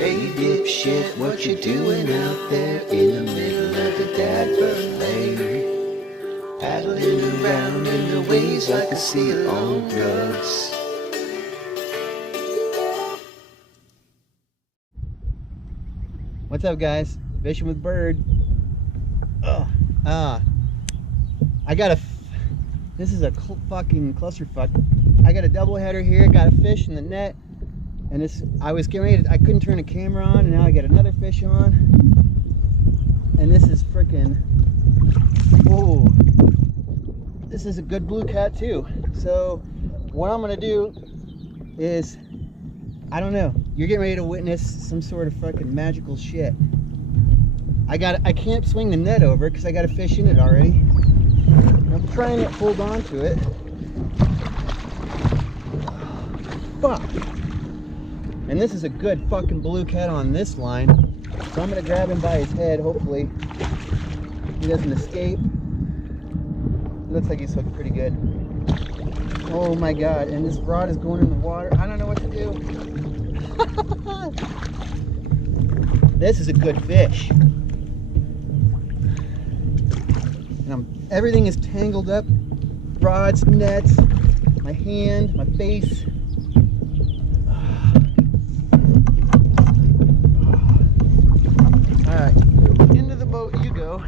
Hey dipshit, what you doing out there in the middle of the Dadburn Lake? Paddling around in the waves like a seal on drugs. What's up, guys? Fishing with Bird. I got this is a fucking clusterfuck. I got a double header here, got a fish in the net, and I was getting ready I couldn't turn the camera on, and now I got another fish on. And this is freaking, oh, this is a good blue cat too. So what I'm gonna do is, I don't know, you're getting ready to witness some sort of fucking magical shit. I can't swing the net over because I got a fish in it already. I'm trying to hold on to it. Fuck. And this is a good fucking blue cat on this line. So I'm gonna grab him by his head, hopefully he doesn't escape. It looks like he's hooked pretty good. Oh my god, and this rod is going in the water. I don't know what to do. This is a good fish. And everything is tangled up. Rods, nets, my hand, my face. Alright, into the boat you go.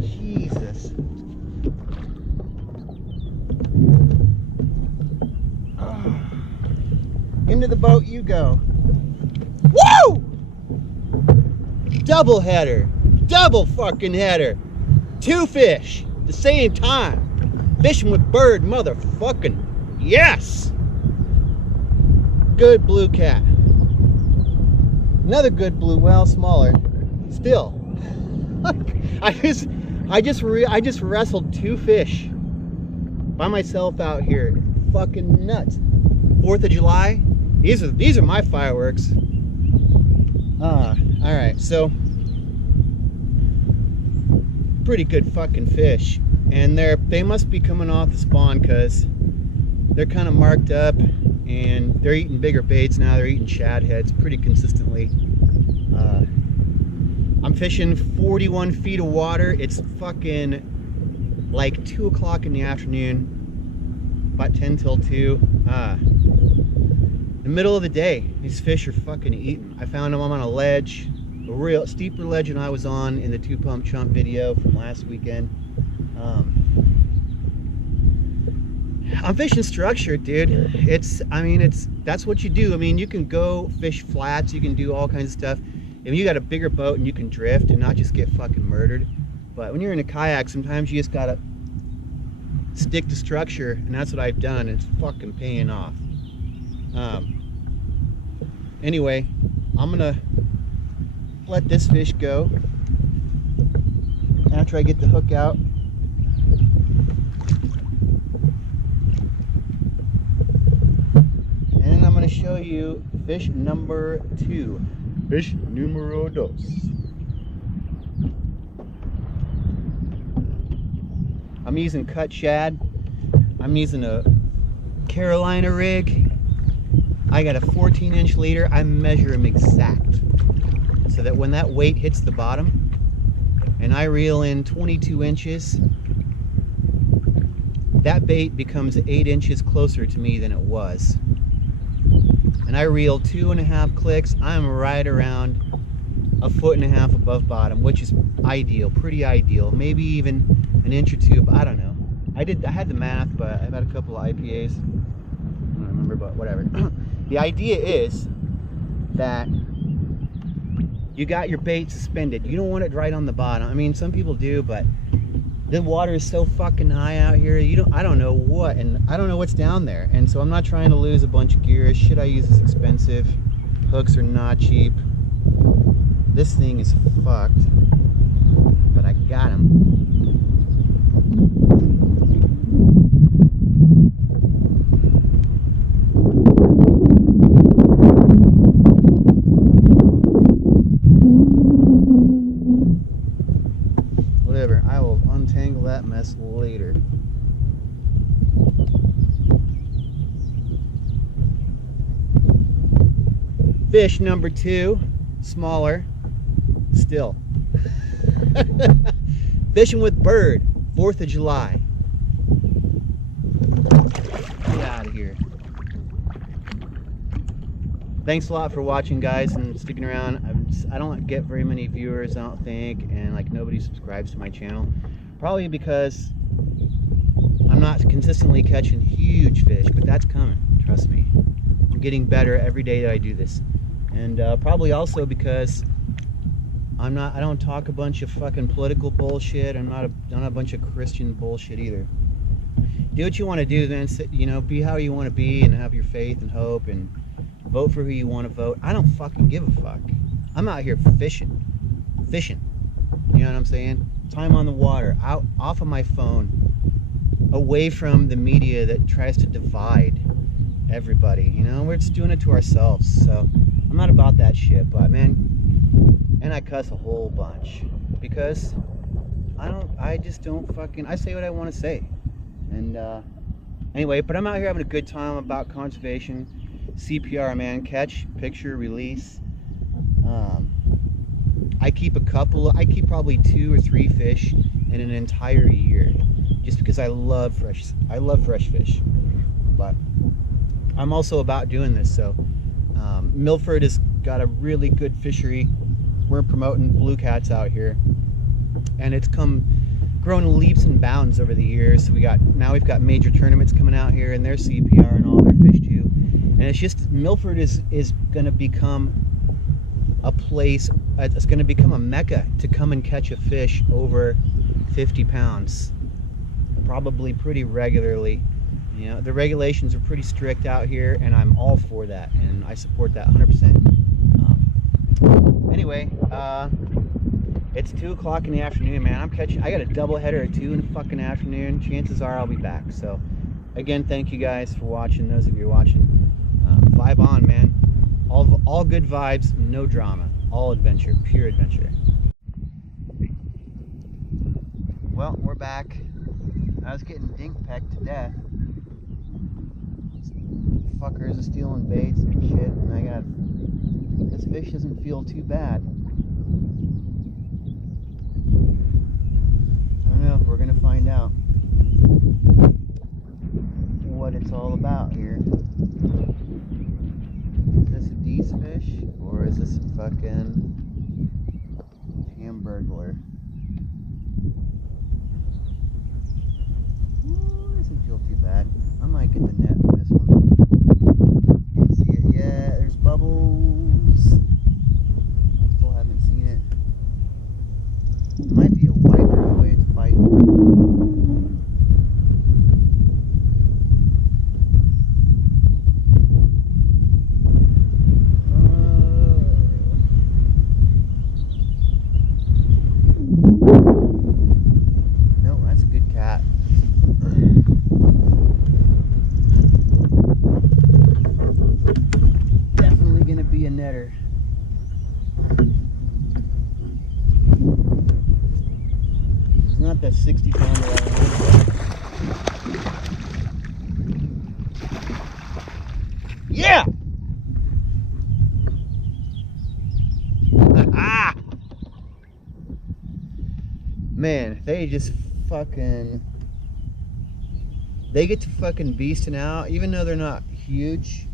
Jesus. Into the boat you go. Woo! Double header. Double fucking header. Two fish at the same time. Fishing with Bird, motherfucking yes! Good blue cat. Another good blue, well, smaller. Still. I just wrestled two fish by myself out here. Fucking nuts. 4th of July. These are my fireworks. Alright, so pretty good fucking fish. And they must be coming off the spawn because they're kind of marked up and they're eating bigger baits now. They're eating shad heads pretty consistently. I'm fishing 41 feet of water. It's fucking like 2 o'clock in the afternoon, about 10 till 2. The middle of the day, these fish are fucking eating. I found them on a ledge, a real steeper ledge than I was on in the 2 Pump Chump video from last weekend. I'm fishing structured, dude. That's what you do. I mean, you can go fish flats, you can do all kinds of stuff. If you got a bigger boat and you can drift and not just get fucking murdered. But when you're in a kayak, sometimes you just gotta stick to structure, and that's what I've done. It's fucking paying off. Anyway, I'm gonna let this fish go after I get the hook out. And I'm gonna show you fish number 2. Fish numero dos. I'm using cut shad. I'm using a Carolina rig. I got a 14-inch leader. I measure them exact so that when that weight hits the bottom and I reel in 22 inches, that bait becomes 8 inches closer to me than it was. And I reel 2.5 clicks. I'm right around 1.5 feet above bottom, which is ideal, pretty ideal. Maybe even an inch or two, but I don't know. I had the math, but I've had a couple of IPAs. I don't remember, but whatever. The idea is that you got your bait suspended. You don't want it right on the bottom. I mean, some people do, but the water is so fucking high out here. I don't know what, and I don't know what's down there. And so I'm not trying to lose a bunch of gear. Shit I use is expensive. Hooks are not cheap. This thing is fucked, but I got him. Whatever, I will untangle that mess later. Fish number 2, smaller, still. Fishing with bird, 4th of July. Get out of here. Thanks a lot for watching, guys, and sticking around. I don't get very many viewers, I don't think, and like nobody subscribes to my channel. Probably because I'm not consistently catching huge fish, but that's coming, trust me. I'm getting better every day that I do this. And probably also because I don't talk a bunch of fucking political bullshit. I'm not a bunch of Christian bullshit either. Do what you want to do, then, you know, be how you want to be and have your faith and hope and vote for who you want to vote. I don't fucking give a fuck. I'm out here fishing. You know what I'm saying? Time on the water, out off of my phone, away from the media that tries to divide everybody. You know, we're just doing it to ourselves. So I'm not about that shit, but man, and I cuss a whole bunch because I just don't fucking, I say what I want to say. And anyway, but I'm out here having a good time about conservation, CPR, man, catch, picture, release. I keep probably 2 or 3 fish in an entire year, just because I love fresh fish. But I'm also about doing this. So Milford has got a really good fishery. We're promoting blue cats out here, and it's grown leaps and bounds over the years. So now we've got major tournaments coming out here, and they're CPR and all their fish too. And it's just, Milford is going to become a place, it's going to become a mecca to come and catch a fish over 50 pounds, probably pretty regularly. You know, the regulations are pretty strict out here, and I'm all for that, and I support that 100%. Anyway, it's 2 o'clock in the afternoon, man. I got a double header at 2 in the fucking afternoon. Chances are I'll be back. So again, thank you guys for watching. Those of you watching, vibe on, man. All good vibes, no drama, all adventure, pure adventure. Well, we're back. I was getting dink pecked to death. Fuckers are stealing baits and shit, and this fish doesn't feel too bad. I don't know, we're gonna find out what it's all about here. Is this a D's fish, or is this a fucking hamburglar? Ooh, doesn't feel too bad. I might get the net for this one. Can't see it yet. There's bubbles. Still haven't seen it. It might be a wiper the way it's fighting. No, that's a good cat. Definitely gonna be a netter. It's not that 60 pounder I want. Yeah! Man, they just fucking, they get to fucking beasting out, even though they're not huge.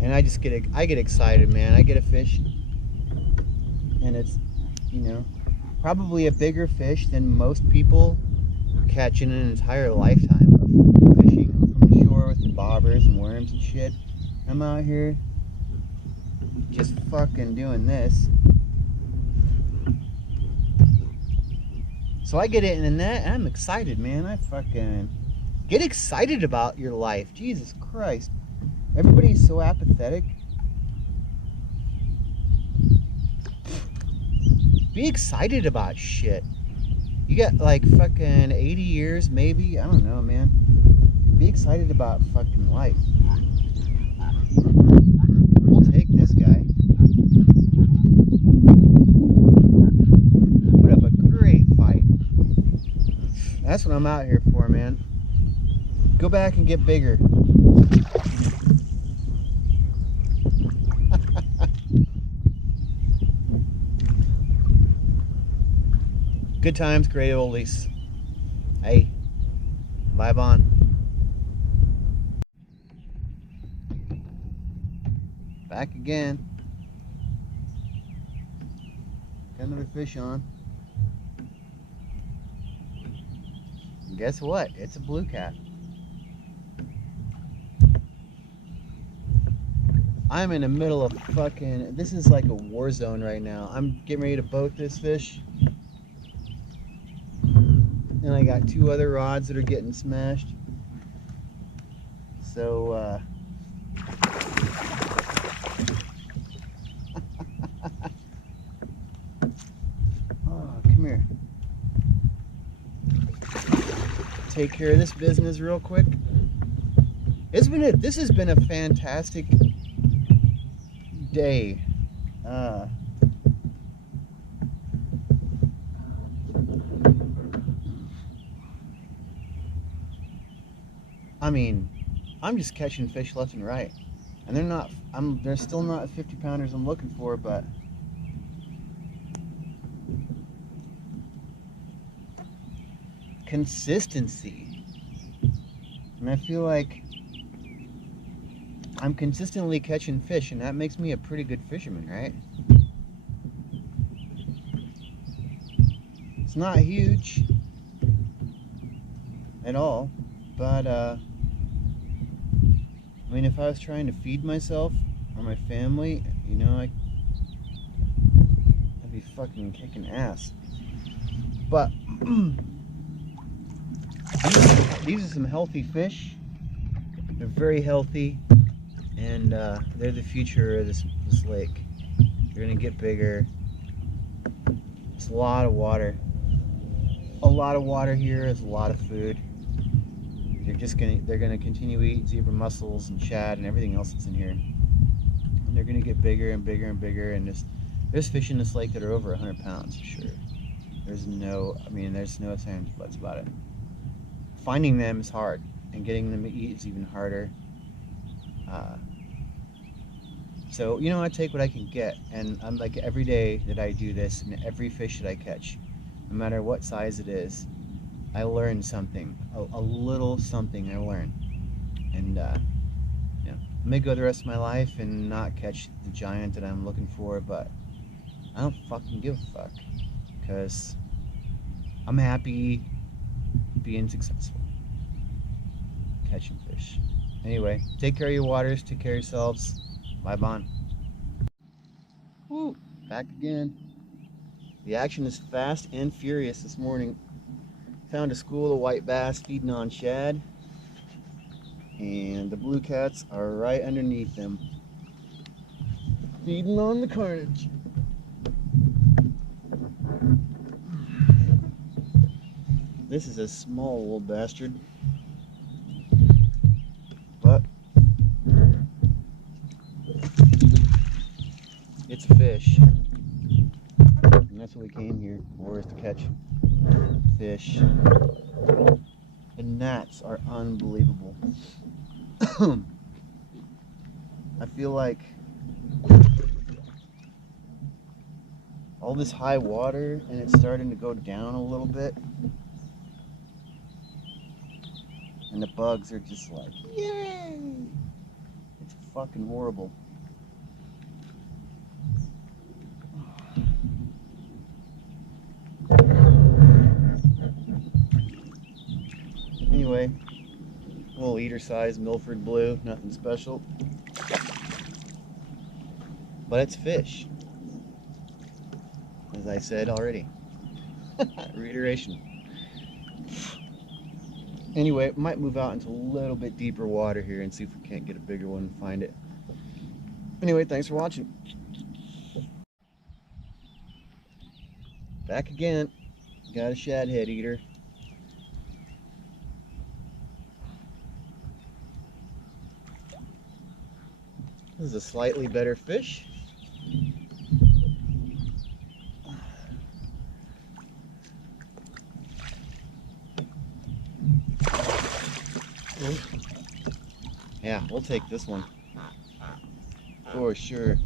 And I get excited, man. I get a fish, and it's, you know, probably a bigger fish than most people catch in an entire lifetime of fishing from the shore with the bobbers and worms and shit. I'm out here just fucking doing this. So I get it in the net, and I'm excited, man. I fucking get excited about your life. Jesus Christ. Everybody's so apathetic. Be excited about shit. You got like fucking 80 years, maybe. I don't know, man. Be excited about fucking life. We'll take this guy. Put up a great fight. That's what I'm out here for, man. Go back and get bigger. Good times, great oldies. Hey, vibe on. Back again. Got another fish on. And guess what? It's a blue cat. I'm in the middle of fucking, this is like a war zone right now. I'm getting ready to boat this fish. And I got 2 other rods that are getting smashed. So, oh, come here. Take care of this business real quick. This has been a fantastic day. I mean, I'm just catching fish left and right, and they're still not 50 pounders I'm looking for, but consistency. And I feel like I'm consistently catching fish, and that makes me a pretty good fisherman, right? It's not huge at all, but I mean, if I was trying to feed myself or my family, you know, I'd be fucking kicking ass. But these are some healthy fish. They're very healthy, and they're the future of this lake. They're gonna get bigger. It's a lot of water. A lot of water here is a lot of food. They're gonna continue to eat zebra mussels and shad and everything else that's in here. And they're gonna get bigger and bigger and bigger, and there's fish in this lake that are over 100 pounds for sure. There's no ifs, ands, buts about it. Finding them is hard, and getting them to eat is even harder. So, you know, I take what I can get, and I'm like, every day that I do this, and every fish that I catch, no matter what size it is, I learn something, a little something I learn. And you know, I may go the rest of my life and not catch the giant that I'm looking for, but I don't fucking give a fuck, because I'm happy being successful catching fish. Anyway, take care of your waters, take care of yourselves. Bye, Bon. Woo, back again. The action is fast and furious this morning. Found a school of white bass feeding on shad, and the blue cats are right underneath them, feeding on the carnage. This is a small little bastard, but it's a fish, and that's what we came here for, is to catch fish. The gnats are unbelievable. I feel like all this high water, and it's starting to go down a little bit, and the bugs are just like, yay! It's fucking horrible. Anyway, little eater size Milford blue, nothing special, but it's fish, as I said already. Reiteration. Anyway, might move out into a little bit deeper water here and see if we can't get a bigger one and find it. Anyway, thanks for watching. Back again. Got a shad head eater. This is a slightly better fish. Yeah, we'll take this one for sure.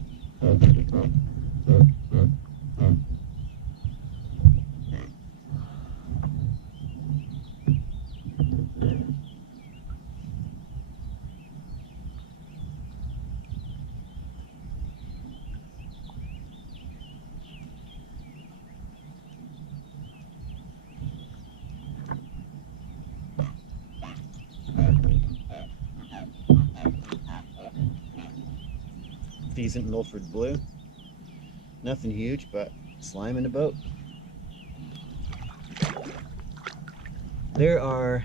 Decent Milford blue. Nothing huge, but slime in the boat. There are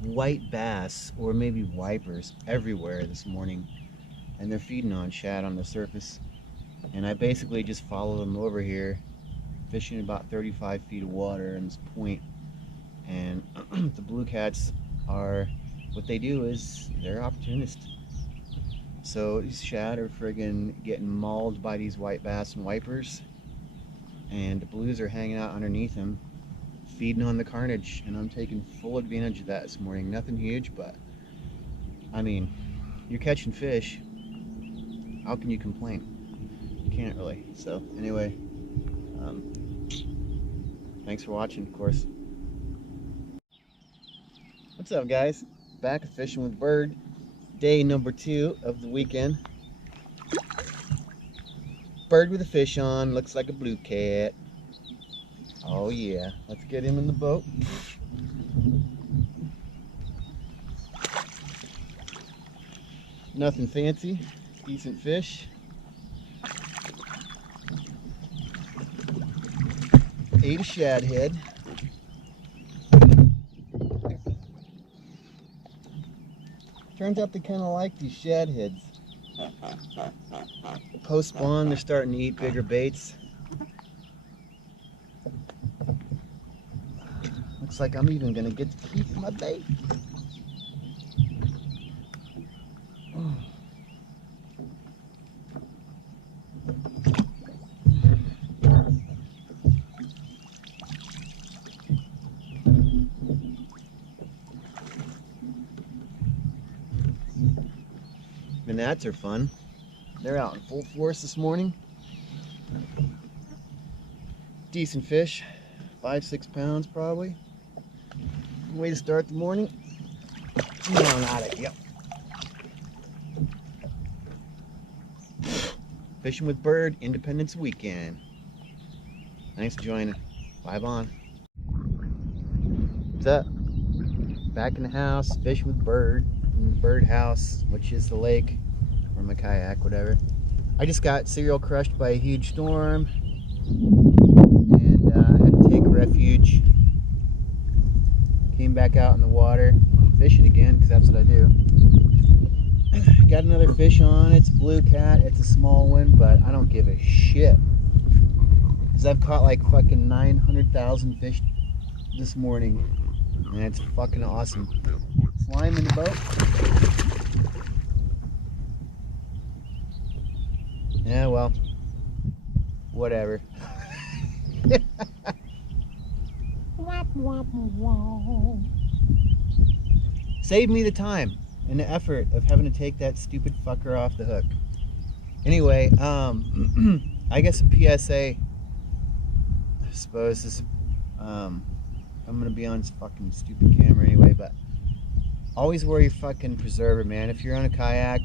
white bass, or maybe wipers, everywhere this morning, and they're feeding on shad on the surface. And I basically just follow them over here, fishing about 35 feet of water in this point. And the blue cats are, what they do is they're opportunists. So these shad are friggin' getting mauled by these white bass and wipers, and the blues are hanging out underneath them, feeding on the carnage, and I'm taking full advantage of that this morning. Nothing huge, but I mean, you're catching fish. How can you complain? You can't really. So anyway, thanks for watching, of course. What's up, guys? Back at Fishing with Bird, day number 2 of the weekend. Bird with a fish on, looks like a blue cat. Oh yeah, let's get him in the boat. Nothing fancy, decent fish. Ate a shad head. Turns out they kind of like these shad heads. Post spawn, they're starting to eat bigger baits. Looks like I'm even gonna get to keep my bait. The gnats are fun. They're out in full force this morning. Decent fish, 5-6 pounds probably. Way to start the morning. No, not it. Yep. Fishing with Bird, Independence Weekend. Thanks for joining. 5 on. What's up? Back in the house, fishing with Bird in the bird house, which is the lake, or my kayak, whatever. I just got serial crushed by a huge storm, and had to take refuge. Came back out in the water, fishing again, because that's what I do. Got another fish on. It's a blue cat. It's a small one, but I don't give a shit, because I've caught like fucking 900,000 fish this morning, and it's fucking awesome. Slime in the boat. Yeah, well, whatever. Save me the time and the effort of having to take that stupid fucker off the hook. Anyway, I guess a PSA, I suppose, is, I'm gonna be on this fucking stupid camera anyway, but always wear your fucking preserver, man. If you're on a kayak,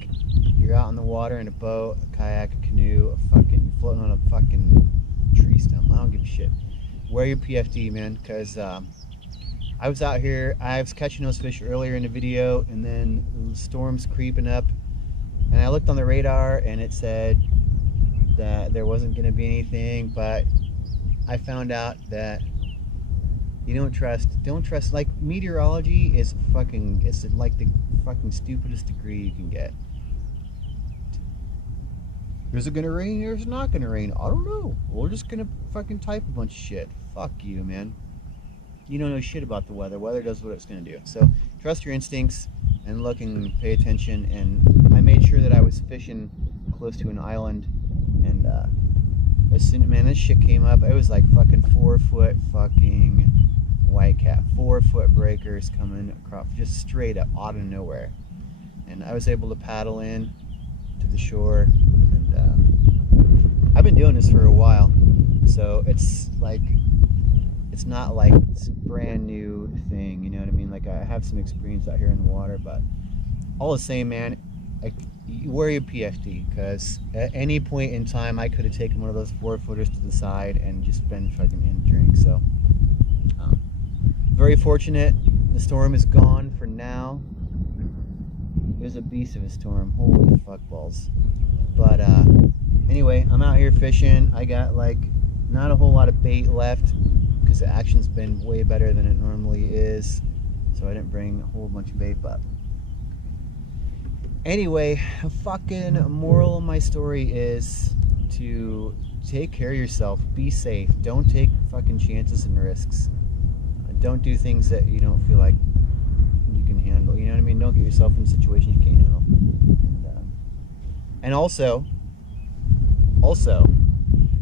you're out in the water in a boat, a kayak, a canoe, a fucking, floating on a fucking tree stump, I don't give a shit. Wear your PFD, man, because I was out here, I was catching those fish earlier in the video, and then the storm's creeping up, and I looked on the radar and it said that there wasn't going to be anything, but I found out that you don't trust, like, meteorology is fucking, it's like the fucking stupidest degree you can get. Is it gonna rain or is it not gonna rain? I don't know. We're just gonna fucking type a bunch of shit. Fuck you, man. You don't know shit about the weather. Weather does what it's gonna do. So trust your instincts and look and pay attention. And I made sure that I was fishing close to an island, and as soon, man, this shit came up. It was like fucking 4-foot fucking white cat, 4-foot breakers coming across just straight up out of nowhere, and I was able to paddle in to the shore. And I've been doing this for a while, so it's like, it's not like it's a brand new thing, you know what I mean? Like, I have some experience out here in the water, but all the same, man, like, you wear your PFD, because at any point in time I could have taken one of those 4-footers to the side and just been fucking in drink. So very fortunate. The storm is gone for now. It was a beast of a storm. Holy fuck balls. But anyway, I'm out here fishing. I got like not a whole lot of bait left because the action's been way better than it normally is. So I didn't bring a whole bunch of bait up. Anyway, a fucking moral of my story is to take care of yourself. Be safe. Don't take fucking chances and risks. Don't do things that you don't feel like you can handle. You know what I mean? Don't get yourself in situations you can't handle. And also,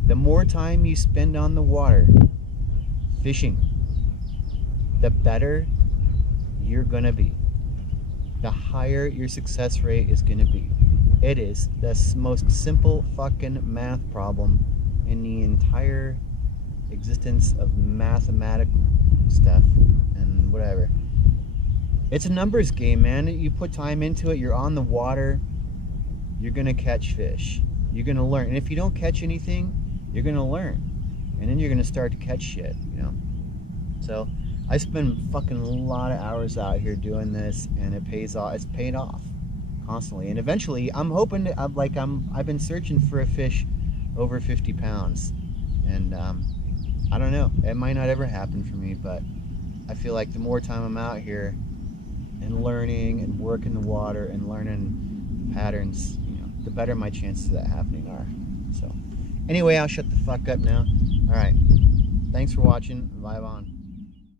the more time you spend on the water fishing, the better you're gonna be. The higher your success rate is gonna be. It is the most simple fucking math problem in the entire existence of mathematical stuff and whatever. It's a numbers game, man. You put time into it, you're on the water, you're gonna catch fish. You're gonna learn. And if you don't catch anything, you're gonna learn. And then you're gonna start to catch shit, you know? So I spend fucking a lot of hours out here doing this, and it pays off. It's paid off constantly. And eventually, I'm hoping to, I've been searching for a fish over 50 pounds. And I don't know. It might not ever happen for me, but I feel like the more time I'm out here and learning and working the water and learning patterns, you know, the better my chances of that happening are. So anyway, I'll shut the fuck up now. All right. Thanks for watching. Vibe on.